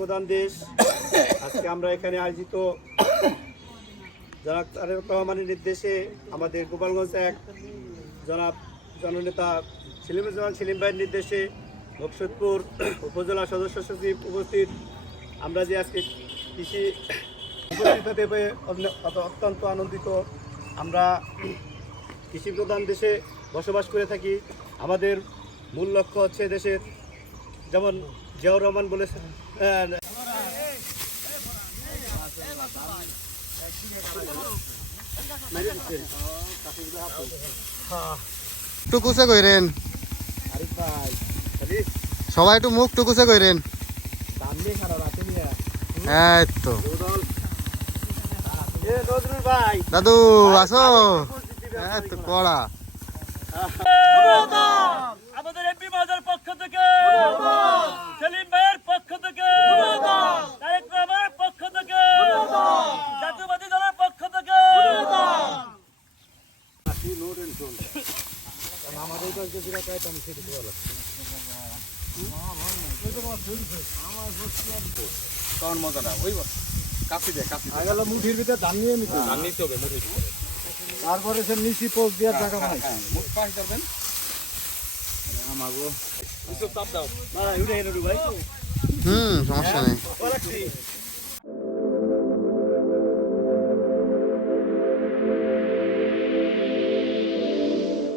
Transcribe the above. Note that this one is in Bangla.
প্রধান দেশ। আজকে আমরা এখানে আয়োজিত জনাব তারেক রহমানের নির্দেশে আমাদের গোপালগঞ্জ এক জনাব জননেতা সেলিম ভাইয়ের নির্দেশে মকসুদপুর উপজেলা সদস্য সচিব উপস্থিত। আমরা যে আজকে কৃষি উপস্থিত হতে পেরে অত্যন্ত আনন্দিত। আমরা কৃষি প্রধান দেশে বসবাস করে থাকি। আমাদের মূল লক্ষ্য হচ্ছে দেশের, যেমন জিয়াউর রহমান বলেছেন, টুকুসে কইরেন সবাই একটু মুখ টুকুসে কইরেন। এই তো ভাই দাদু আসো। এই তো কড়া আমাদের এমপি মহোদয়ের পক্ষ থেকে, সেলিম ভাইয়ের পক্ষ থেকে, তারেক রহমানের পক্ষ থেকে, জাতীয়বাদী দলের পক্ষ থেকে মুঠির ভিতরে ধান নিয়ে নিতে তারপরে সে নিচি পোস্ট দেওয়ার টাকা পাই। সমস্যা নেই।